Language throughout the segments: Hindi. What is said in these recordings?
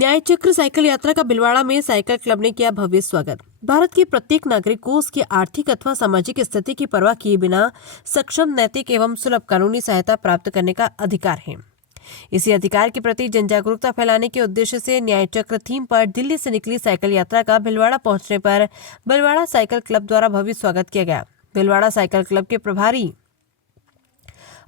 न्याय चक्र साइकिल यात्रा का भीलवाड़ा में साइकिल क्लब ने किया भव्य स्वागत। भारत के प्रत्येक नागरिक को उसकी आर्थिक अथवा सामाजिक स्थिति की परवाह किए बिना सक्षम, नैतिक एवं सुलभ कानूनी सहायता प्राप्त करने का अधिकार है। इसी अधिकार के प्रति जन जागरूकता फैलाने के उद्देश्य से न्याय चक्र थीम पर दिल्ली से निकली साइकिल यात्रा का भीलवाड़ा पहुंचने पर भीलवाड़ा साइकिल क्लब द्वारा भव्य स्वागत किया गया। भीलवाड़ा साइकिल क्लब के प्रभारी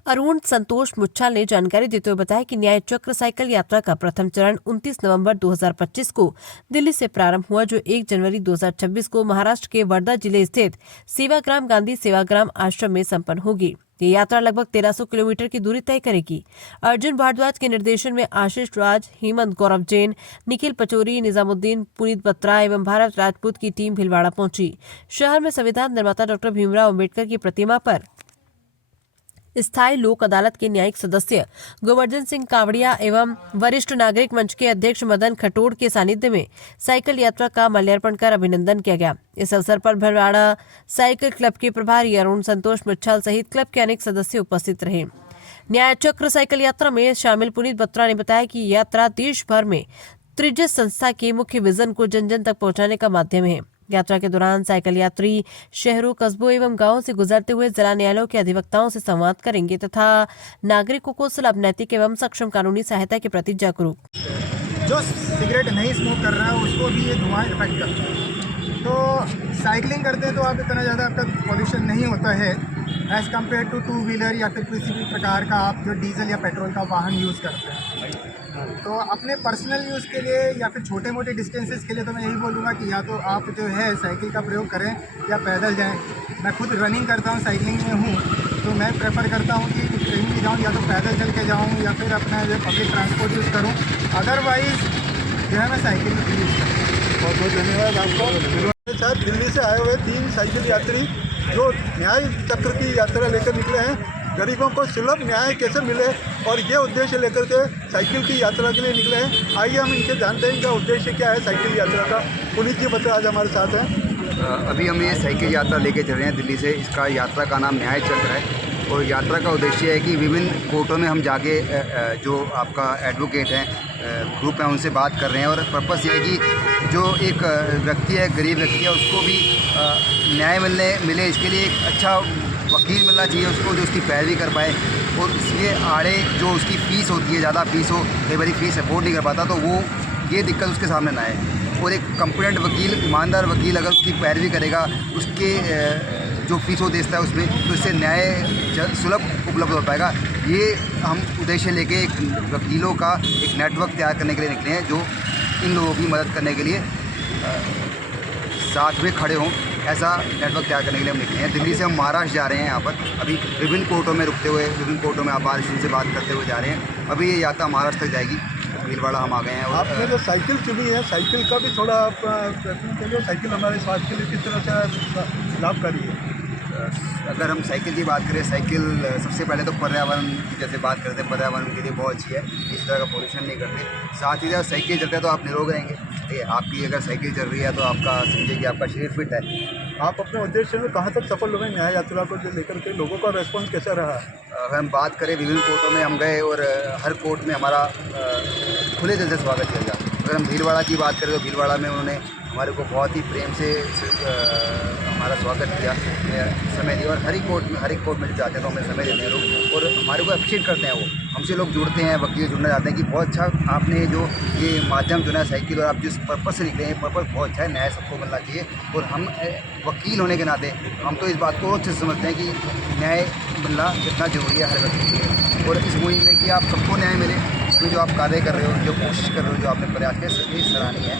अरुण संतोष मुच्छाल ने जानकारी देते हुए बताया कि न्याय चक्र साइकिल यात्रा का प्रथम चरण 29 नवंबर 2025 को दिल्ली से प्रारंभ हुआ, जो 1 जनवरी 2026 को महाराष्ट्र के वर्धा जिले स्थित सेवाग्राम गांधी सेवाग्राम आश्रम में संपन्न होगी। ये यात्रा लगभग 1300 किलोमीटर की दूरी तय करेगी। अर्जुन भारद्वाज के निर्देशन में आशीष राज, हेमंत गौरव जैन, निखिल पचौरी, निजामुद्दीन, पुनीत बत्रा एवं भारत राजपूत की टीम भीलवाड़ा पहुंची। शहर में संविधान निर्माता डॉक्टर भीमराव अम्बेडकर की प्रतिमा पर स्थायी लोक अदालत के न्यायिक सदस्य गोवर्धन सिंह कावड़िया एवं वरिष्ठ नागरिक मंच के अध्यक्ष मदन खटोड़ के सानिध्य में साइकिल यात्रा का माल्यार्पण कर अभिनंदन किया गया। इस अवसर पर भीलवाड़ा साइकिल क्लब के प्रभारी अरुण संतोष मुच्छाल सहित क्लब के अनेक सदस्य उपस्थित रहे। न्याय चक्र साइकिल यात्रा में शामिल पुनीत बत्रा ने बताया कि यात्रा देश भर में त्रिज्य संस्था के मुख्य विजन को जन जन तक पहुंचाने का माध्यम है। यात्रा के दौरान साइकिल यात्री शहरों, कस्बों एवं गांवों से गुजरते हुए जिला न्यायालयों के अधिवक्ताओं से संवाद करेंगे तथा नागरिकों को सुलभ, नैतिक एवं सक्षम कानूनी सहायता के प्रति जागरूक। जो सिगरेट नहीं स्मोक कर रहा है उसको भी ये धुआं इफेक्ट करता है। तो साइकिलिंग करते हैं तो आप इतना ज़्यादा आपका पॉल्यूशन नहीं होता है एज़ कम्पेयर टू 2 व्हीलर या फिर किसी भी प्रकार का आप जो डीजल या पेट्रोल का वाहन यूज़ करते हैं। तो अपने पर्सनल यूज़ के लिए या फिर छोटे मोटे डिस्टेंसेस के लिए तो मैं यही बोलूँगा कि या तो आप जो है साइकिल का प्रयोग करें या पैदल जाएं। मैं खुद रनिंग करता हूँ, साइकिलिंग में हूँ, तो मैं प्रेफर करता हूँ कि कहीं भी जाऊँ या तो पैदल चल के जाऊँ या फिर अपना जो पब्लिक ट्रांसपोर्ट यूज़ करूँ। अदरवाइज़ जो है मैं साइकिल यूज़ करूँ। बहुत बहुत धन्यवाद आपको। साथ दिल्ली से आए हुए 3 साइकिल यात्री जो न्याय चक्र की यात्रा लेकर निकले हैं, गरीबों को सुलभ न्याय कैसे मिले और ये उद्देश्य लेकर के साइकिल की यात्रा के लिए निकले हैं। आइए हम इनसे जानते हैं इनका उद्देश्य क्या है साइकिल यात्रा का। पुनीत जी बता आज हमारे साथ हैं। अभी हम ये साइकिल यात्रा लेके चल रहे हैं दिल्ली से। इसका यात्रा का नाम न्याय चक्र है और यात्रा का उद्देश्य है कि विभिन्न कोर्टों में हम जाके जो आपका एडवोकेट हैं, ग्रुप हैं, उनसे बात कर रहे हैं और पर्पस ये है कि जो एक व्यक्ति है, गरीब व्यक्ति है, उसको भी न्याय मिले। इसके लिए एक अच्छा वकील मिलना चाहिए उसको, जो उसकी पैरवी कर पाए और इसलिए आड़े जो उसकी फ़ीस होती है, ज़्यादा फ़ीस हो, कई बार फ़ीस अफोर्ड नहीं कर पाता, तो वो ये दिक्कत उसके सामने ना आए। और एक कॉम्पिटेंट वकील, ईमानदार वकील अगर उसकी पैरवी करेगा, उसके जो फीस वो देता है उसमें, तो इससे न्याय सुलभ उपलब्ध हो पाएगा। ये हम उद्देश्य लेके एक वकीलों का एक नेटवर्क तैयार करने के लिए निकले हैं, जो इन लोगों की मदद करने के लिए साथ में खड़े हों। ऐसा नेटवर्क तैयार करने के लिए हम निकले हैं। दिल्ली से हम महाराष्ट्र जा रहे हैं। यहाँ पर अभी विभिन्न कोर्टों में रुकते हुए, विभिन्न कोर्टों में आपात से बात करते हुए जा रहे हैं। अभी ये यात्रा महाराष्ट्र तक जाएगी। भीलवाड़ा हम आ गए हैं। आपने जो साइकिल चुनी है, साइकिल का भी थोड़ा आप प्रश्न करिए। साइकिल हमारे स्वास्थ्य के लिए किस तरह से लाभकारी है? अगर हम साइकिल की बात करें, साइकिल सबसे पहले तो पर्यावरण की जैसे बात करते हैं, पर्यावरण के लिए बहुत अच्छी है। इस तरह का पोल्यूशन नहीं करते। साथ ही जब साइकिल चलते हैं तो आप निरोग रहेंगे। ठीक है, आपकी अगर साइकिल चल रही है तो आपका समझिए कि आपका शरीर फिट है। आप अपने उद्देश्य में कहाँ तक सफल हुए न्याय यात्रा को लेकर के? लोगों का रेस्पॉन्स कैसा रहा? अगर हम बात करें, विभिन्न कोर्टों में हम गए और हर कोर्ट में हमारा खुले दिल से स्वागत किया गया। अगर हम भीलवाड़ा की बात करें तो भीलवाड़ा में उन्होंने हमारे को बहुत ही प्रेम से हमारा स्वागत किया, समय दिया। और हर एक कोर्ट में जो जाते हैं तो हमें समय देते हैं लोग और हमारे को अप्रिशिएट करते हैं। वो हमसे लोग जुड़ते हैं, वकील जुड़ना चाहते हैं कि बहुत अच्छा आपने जो ये माध्यम चुना है साइकिल, और आप जिस पर्पज़ से निकले हैं, पर्पज़ बहुत अच्छा है। न्याय सबको मिलना चाहिए और हम वकील होने के नाते हम तो इस बात को अच्छे से समझते हैं कि न्याय मिलना कितना जरूरी है हर व्यक्ति के लिए। और इस मुहिम में कि आप सबको न्याय मिले, इसमें जो आप कार्य कर रहे हो, जो कोशिश कर रहे हो, जो आपने प्रयास किया, सभी सराहनीय है।